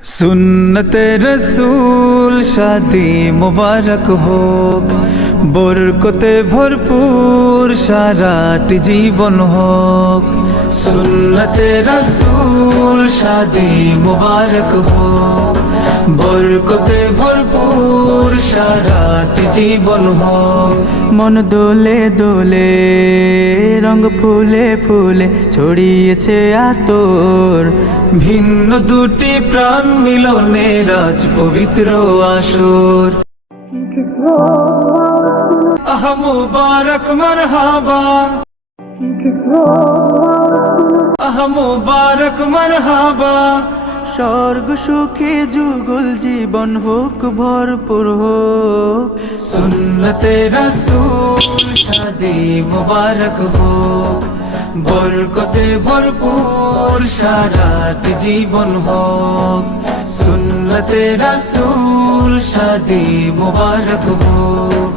सुन्नते रसूल शादी मुबारक होक, बरकते भरपूर साराटी जीवन होक। सुन्नते रसूल शादी मुबारक होक, बरकते भरपूर साराटी जीवन होक। मन दोले दोले रंग ফুলে ফুলে ছড়িয়েছে আতর, ভিন্ন দুটি প্রাণ মিলনে রাজ পবিত্র আসর। আহ মুবারক মারহাবা, আহ মুবারক মারহাবা। স্বর্গ সুখে যুগল জীবন হোক ভরপুর হোক। সুন্নতে রাসূল শাদি মুবারক হোক, বরকতে ভরপুর সারাটি জীবন হোক। সুন্নতে রাসূল শাদি মুবারক হোক,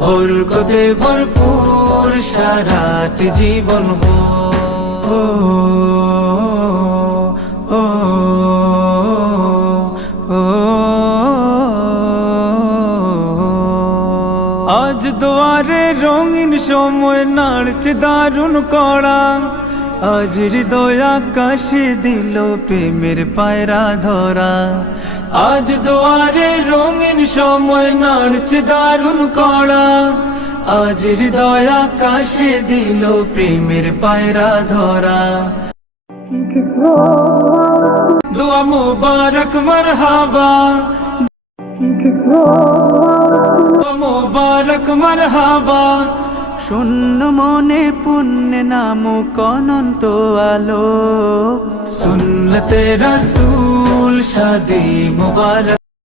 বরকতে ভরপুর সারাটি জীবন হোক। আজ দুয়ারে রঙিন সময় নাড়ছে দারুণ কড়া, আজ হৃদয় আকাশে দিল প্রেমের পায়রা ধরা। আজ দুয়ারে রঙিন সময় নাড়ছে দারুণ কড়া, আজ হৃদয় আকাশে দিল প্রেমের পায়রা ধরা। দুয়া মুবারক মারহাবা, মুবারক মারহাবা। শূন্য মনে পুণ্যে নামক অনন্ত আলো, সুন্নতে রাসূল শাদি মুবারক।